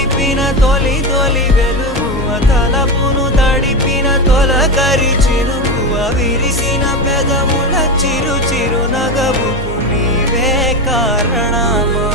గడిపిన తొలి తొలి వెలుగువ తలపును తడిపిన తొలకరి చిరుకువ విరిసిన పెదముల చిరు చిరు నగవుకు నీవే కారణమా